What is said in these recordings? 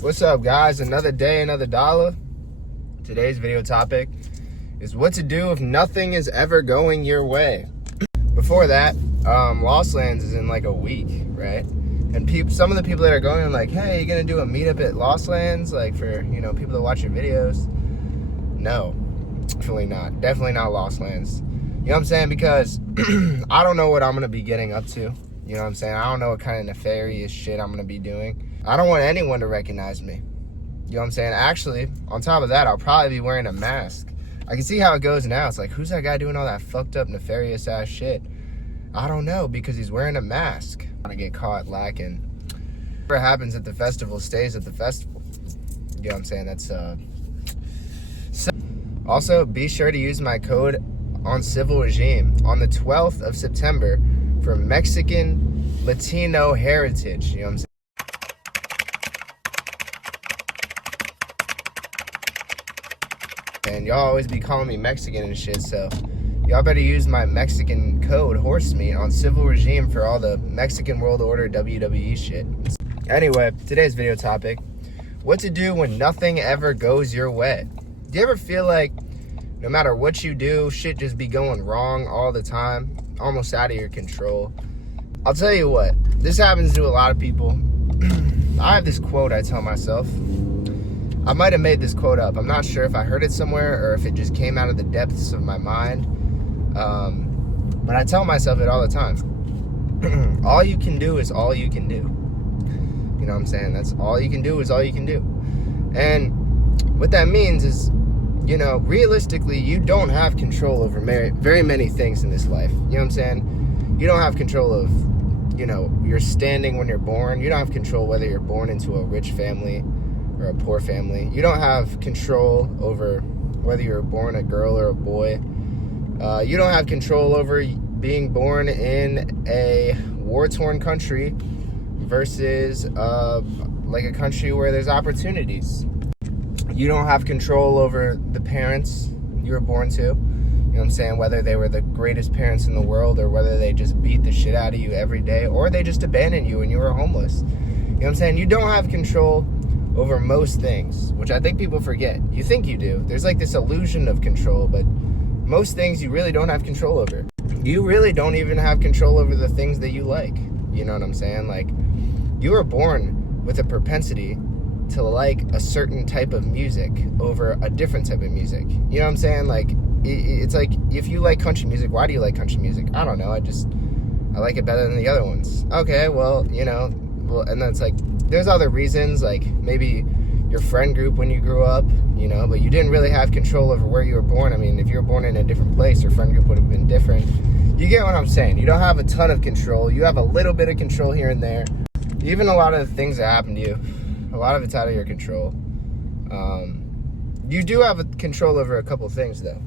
What's up, guys? Another day, another dollar. Today's video topic is what to do if nothing is ever going your way. Before that, Lost Lands is in like a week, right? And some of the people that are going are like, hey, you gonna do a meetup at Lost Lands, like for, you know, people that watch your videos? No, definitely not. Definitely not Lost Lands. You know what I'm saying? Because I don't know what I'm gonna be getting up to. You know what I'm saying? I don't know what kind of nefarious shit I'm gonna be doing. I don't want anyone to recognize me. You know what I'm saying? Actually, on top of that, I'll probably be wearing a mask. I can see how it goes now. It's like, who's that guy doing all that fucked up, nefarious ass shit? I don't know, because he's wearing a mask. I'm gonna get caught lacking. Whatever happens at the festival stays at the festival. You know what I'm saying? That's Also, be sure to use my code on Civil Regime on the 12th of September for Mexican Latino heritage. You know what I'm saying? And y'all always be calling me Mexican and shit, so y'all better use my Mexican code Horsemeet on Civil Regime for all the Mexican World Order WWE shit. Anyway, today's video topic: what to do when nothing ever goes your way. Do you ever feel like no matter what you do, shit just be going wrong all the time, almost out of your control? I'll tell you what, this happens to a lot of people. I have this quote I tell myself. I might have made this quote up. I'm not sure if I heard it somewhere or if it just came out of the depths of my mind. But I tell myself it all the time. All you can do is all you can do. You know what I'm saying? That's all you can do is all you can do. And what that means is, you know, realistically, you don't have control over very many things in this life. You know what I'm saying? You don't have control of, you know, your standing when you're born. You don't have control whether you're born into a rich family or a poor family. You don't have control over whether you're born a girl or a boy. You don't have control over being born in a war-torn country versus like a country where there's opportunities. You don't have control over the parents you were born to. You know what I'm saying? Whether they were the greatest parents in the world or whether they just beat the shit out of you every day or they just abandoned you and you were homeless. You know what I'm saying? You don't have control over most things, which I think people forget. You think you do. There's like this illusion of control, but most things you really don't have control over. You really don't even have control over the things that you like. You know what I'm saying? Like, you were born with a propensity to like a certain type of music over a different type of music. You know what I'm saying? Like, it's like, if you like country music, why do you like country music? I don't know. I like it better than the other ones. Okay, well, you know, and then it's like, there's other reasons, like maybe your friend group when you grew up, you know, but you didn't really have control over where you were born. I mean, if you were born in a different place, your friend group would have been different. You get what I'm saying? You don't have a ton of control. You have a little bit of control here and there. Even a lot of the things that happen to you, a lot of it's out of your control. You do have a control over a couple things, though.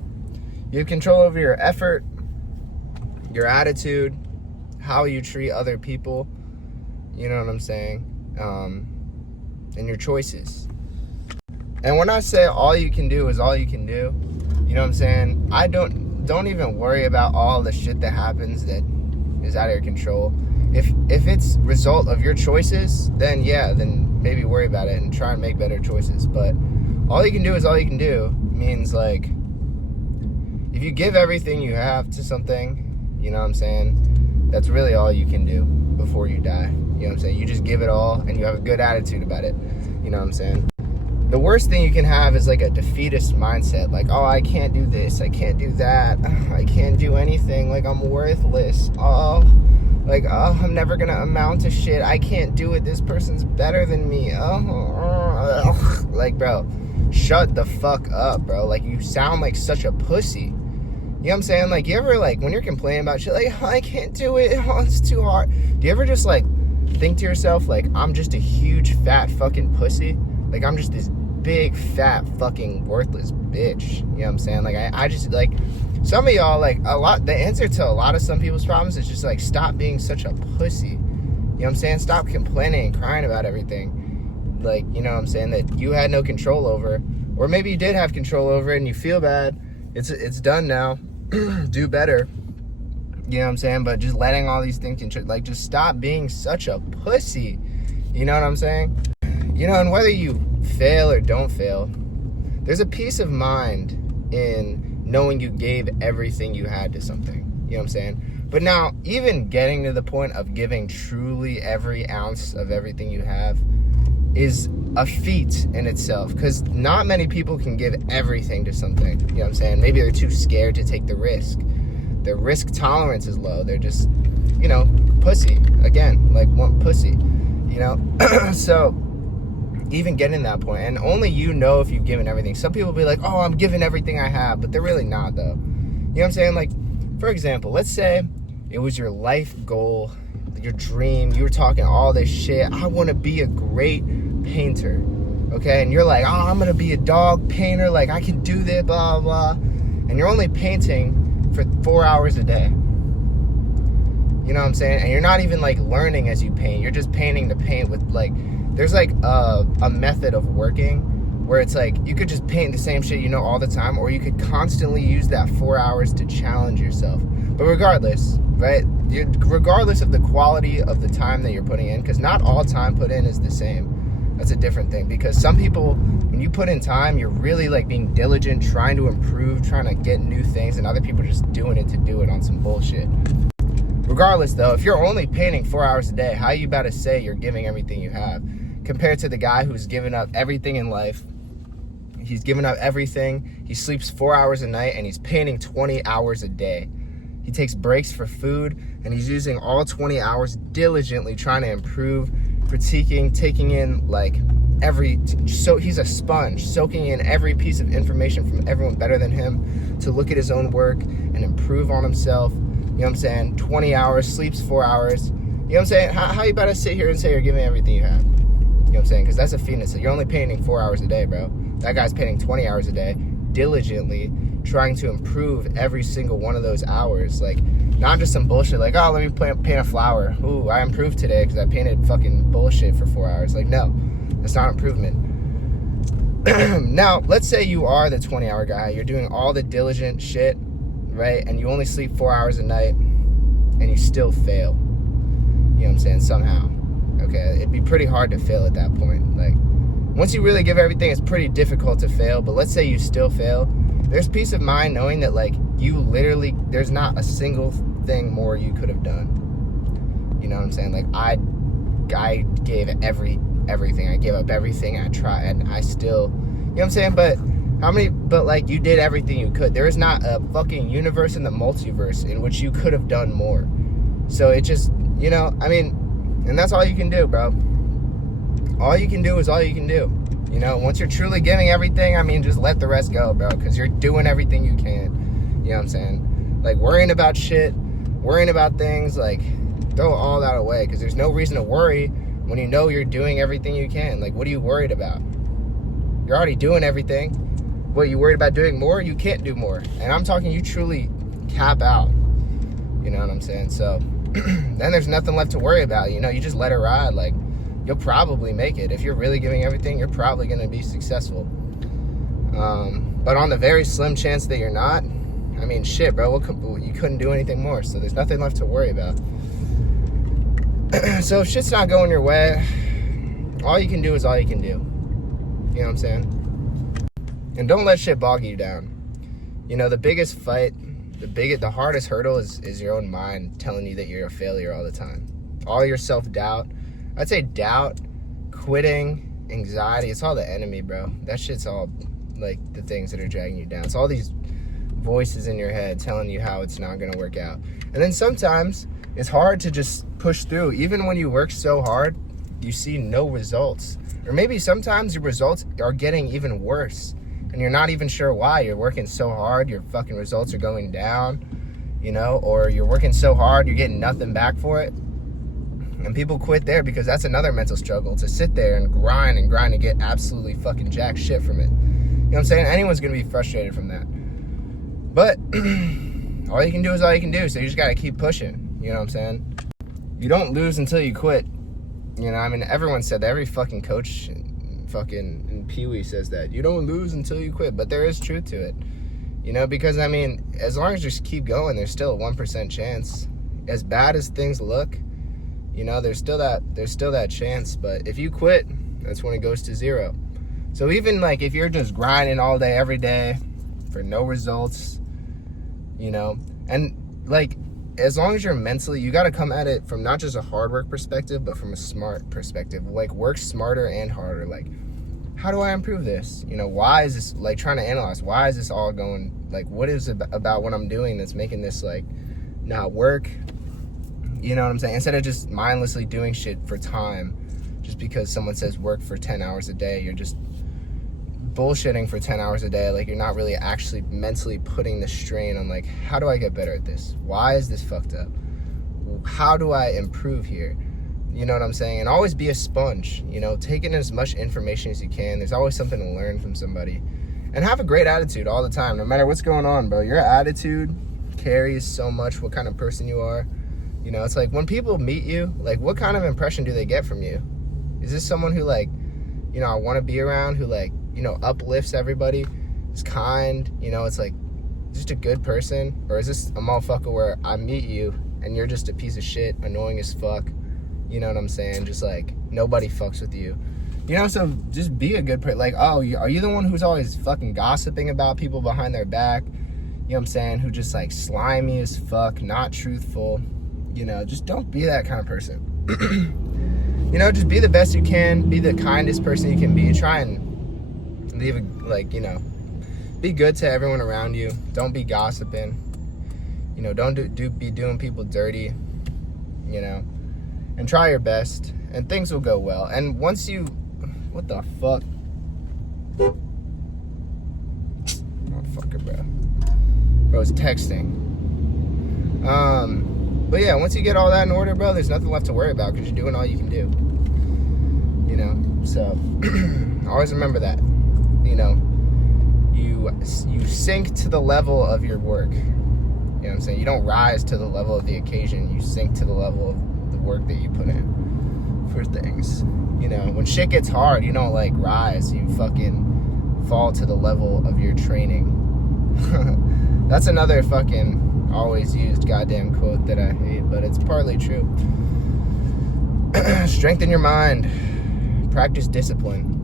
You have control over your effort, your attitude, how you treat other people. You know what I'm saying? And your choices. And when I say all you can do is all you can do, you know what I'm saying? I don't even worry about all the shit that happens that is out of your control. If it's result of your choices, then yeah, then maybe worry about it and try and make better choices. But all you can do is all you can do means, like, if you give everything you have to something, you know what I'm saying, that's really all you can do before you die. You know what I'm saying? You just give it all and you have a good attitude about it. You know what I'm saying? The worst thing you can have is like a defeatist mindset. Like, oh, I can't do this. I can't do that. I can't do anything. Like, I'm worthless. Oh, I'm never going to amount to shit. I can't do it. This person's better than me. Like, bro, shut the fuck up, bro. Like, you sound like such a pussy. You know what I'm saying? Like, you ever, like, when you're complaining about shit, like, oh, I can't do it. Oh, it's too hard. Do you ever just, like, think to yourself, like, I'm just a huge fat fucking pussy? Like, I'm just this big fat fucking worthless bitch. You know what I'm saying? Like, I just, like, some of y'all, like, the answer to a lot of some people's problems is just, like, stop being such a pussy. You know what I'm saying? Stop complaining and crying about everything. Like, you know what I'm saying, that you had no control over. Or maybe you did have control over it and you feel bad. It's done now. Do better. You know what I'm saying? But just letting all these things, like, just stop being such a pussy. You know what I'm saying? And whether you fail or don't fail, there's a peace of mind in knowing you gave everything you had to something. You know what I'm saying? But now, even getting to the point of giving truly every ounce of everything you have is a feat in itself, because not many people can give everything to something. You know what I'm saying? Maybe they're too scared to take the risk. Their risk tolerance is low. They're just, pussy. Again, like one pussy. So even getting to that point, and only you know if you've given everything. Some people be like, oh, I'm giving everything I have, but they're really not, though. You know what I'm saying? Like, for example, let's say it was your life goal, your dream. You were talking all this shit. I want to be a great painter, okay? And you're like, oh, I'm going to be a dog painter. Like, I can do this, blah, blah, blah. And you're only painting for 4 hours a day. You know what I'm saying? And you're not even, like, learning as you paint. You're just painting to paint with, like, there's, like, a method of working where it's, like, you could just paint the same shit all the time, or you could constantly use that 4 hours to challenge yourself. But regardless, right? Regardless of the quality of the time that you're putting in, because not all time put in is the same. That's a different thing, because some people, when you put in time, you're really, like, being diligent, trying to improve, trying to get new things, and other people are just doing it to do it on some bullshit. Regardless, though, if you're only painting 4 hours a day, how are you about to say you're giving everything you have compared to the guy who's given up everything in life? He's given up everything. He sleeps 4 hours a night, and he's painting 20 hours a day. He takes breaks for food, and he's using all 20 hours diligently trying to improve, critiquing, taking in, like, so he's a sponge, soaking in every piece of information from everyone better than him to look at his own work and improve on himself. You know what I'm saying? 20 hours, sleeps 4 hours. You know what I'm saying? How you about to sit here and say you're giving everything you have? You know what I'm saying? Because that's a featness. You're only painting 4 hours a day, bro. That guy's painting 20 hours a day, diligently trying to improve every single one of those hours. Like, not just some bullshit like, oh, let me paint a flower. Ooh, I improved today because I painted fucking bullshit for 4 hours. Like, no, that's not improvement. Now, let's say you are the 20-hour guy. You're doing all the diligent shit, right? And you only sleep 4 hours a night, and you still fail. You know what I'm saying? Somehow. Okay, it'd be pretty hard to fail at that point. Like, once you really give everything, it's pretty difficult to fail. But let's say you still fail. There's peace of mind knowing that, like, you literally, there's not a single thing more you could have done. You know what I'm saying? Like, I gave everything. I gave up everything. I tried, and I still, you know what I'm saying? But like, you did everything you could. There is not a fucking universe in the multiverse in which you could have done more. So it just, and that's all you can do, bro. All you can do is all you can do. Once you're truly giving everything, just let the rest go, bro, because you're doing everything you can. You know what I'm saying? Like, worrying about shit, worrying about things, like, throw all that away, because there's no reason to worry when you know you're doing everything you can. Like, what are you worried about? You're already doing everything. What, you worried about doing more? You can't do more. And I'm talking you truly cap out. You know what I'm saying? So, then there's nothing left to worry about. You just let it ride. Like, you'll probably make it. If you're really giving everything, you're probably going to be successful. But on the very slim chance that you're not, shit, bro, you couldn't do anything more. So there's nothing left to worry about. So if shit's not going your way, all you can do is all you can do. You know what I'm saying? And don't let shit bog you down. The biggest fight, the hardest hurdle is your own mind telling you that you're a failure all the time. All your self-doubt. I'd say doubt, quitting, anxiety, it's all the enemy, bro. That shit's all, like, the things that are dragging you down. It's all these voices in your head telling you how it's not going to work out. And then sometimes it's hard to just push through. Even when you work so hard, you see no results. Or maybe sometimes your results are getting even worse, and you're not even sure why. You're working so hard, your fucking results are going down, or you're working so hard, you're getting nothing back for it. And people quit there because that's another mental struggle, to sit there and grind and get absolutely fucking jack shit from it. You know what I'm saying? Anyone's going to be frustrated from that. But all you can do is all you can do, so you just got to keep pushing. You know what I'm saying? You don't lose until you quit. Everyone said that. Every fucking coach fucking Pee Wee says that. You don't lose until you quit. But there is truth to it. Because, as long as you just keep going, there's still a 1% chance. As bad as things look, there's still that chance. But if you quit, That's when it goes to 0. So even like if you're just grinding all day, every day for no results, and like as long as you're mentally, you got to come at it from not just a hard work perspective, but from a smart perspective. Like work smarter and harder. Like, how do I improve this? Why is this, like trying to analyze, why is this all going, like what is it about what I'm doing that's making this like not work? You know what I'm saying? Instead of just mindlessly doing shit for time, just because someone says work for 10 hours a day, you're just bullshitting for 10 hours a day. Like you're not really actually mentally putting the strain on like, how do I get better at this? Why is this fucked up? How do I improve here? You know what I'm saying? And always be a sponge, take in as much information as you can. There's always something to learn from somebody. And have a great attitude all the time, no matter what's going on, bro. Your attitude carries so much what kind of person you are. It's like when people meet you, like what kind of impression do they get from you? Is this someone who like, I want to be around, who like, uplifts everybody, is kind, it's like just a good person? Or is this a motherfucker where I meet you and you're just a piece of shit, annoying as fuck? You know what I'm saying? Just like nobody fucks with you. So just be a good person. Like, oh, are you the one who's always fucking gossiping about people behind their back? You know what I'm saying? Who just like slimy as fuck, not truthful. Just don't be that kind of person. Just be the best you can, be the kindest person you can be. Try and leave be good to everyone around you. Don't be gossiping. Don't be doing people dirty. And try your best, and things will go well. And once you, what the fuck? Motherfucker, bro. Bro's texting. But yeah, once you get all that in order, bro, there's nothing left to worry about because you're doing all you can do. So always remember that. You sink to the level of your work. You know what I'm saying? You don't rise to the level of the occasion. You sink to the level of the work that you put in for things. When shit gets hard, you don't like rise. You fucking fall to the level of your training. That's another fucking always used goddamn quote that I hate, but it's partly true. Strengthen your mind. Practice discipline.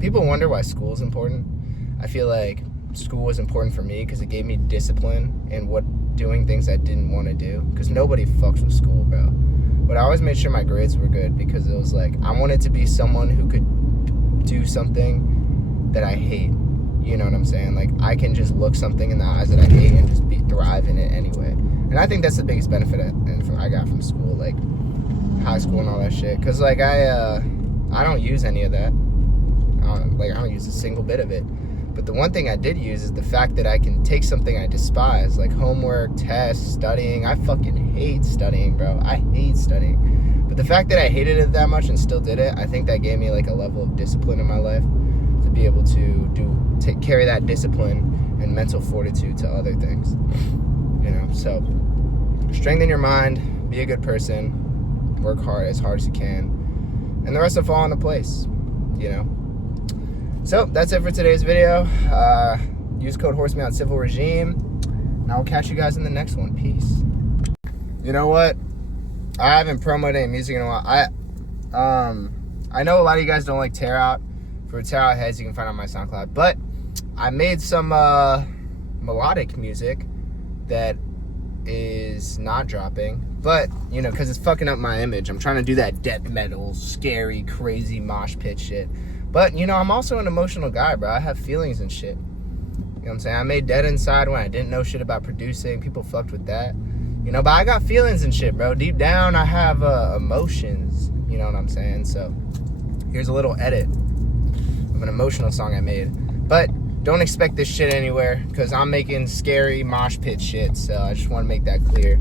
People wonder why school is important. I feel like school was important for me because it gave me discipline and doing things I didn't want to do, because nobody fucks with school, bro. But I always made sure my grades were good because it was like I wanted to be someone who could do something that I hate. You know what I'm saying? Like I can just look something in the eyes that I hate and just thrive in it anyway. And I think that's the biggest benefit I got from school, like high school and all that shit. Because like I don't use any of that. I don't use a single bit of it. But the one thing I did use is the fact that I can take something I despise, like homework, tests, studying. I fucking hate studying, bro. I hate studying. But the fact that I hated it that much and still did it, I think that gave me like a level of discipline in my life to be able to carry that discipline and mental fortitude to other things. So strengthen your mind, be a good person, work hard as you can, and the rest will fall into place. So that's it for today's video. Use code Horsemeet on Civil Regime, and I'll catch you guys in the next one. Peace. You know what? I haven't promoted any music in a while. I know a lot of you guys don't like Tear Out. For Tear Out heads, you can find on my SoundCloud. But I made some melodic music that is not dropping. But, because it's fucking up my image. I'm trying to do that death metal, scary, crazy mosh pit shit. But, I'm also an emotional guy, bro. I have feelings and shit. You know what I'm saying? I made Dead Inside when I didn't know shit about producing. People fucked with that. But I got feelings and shit, bro. Deep down, I have emotions. You know what I'm saying? So, here's a little edit of an emotional song I made. But don't expect this shit anywhere, because I'm making scary mosh pit shit. So, I just want to make that clear.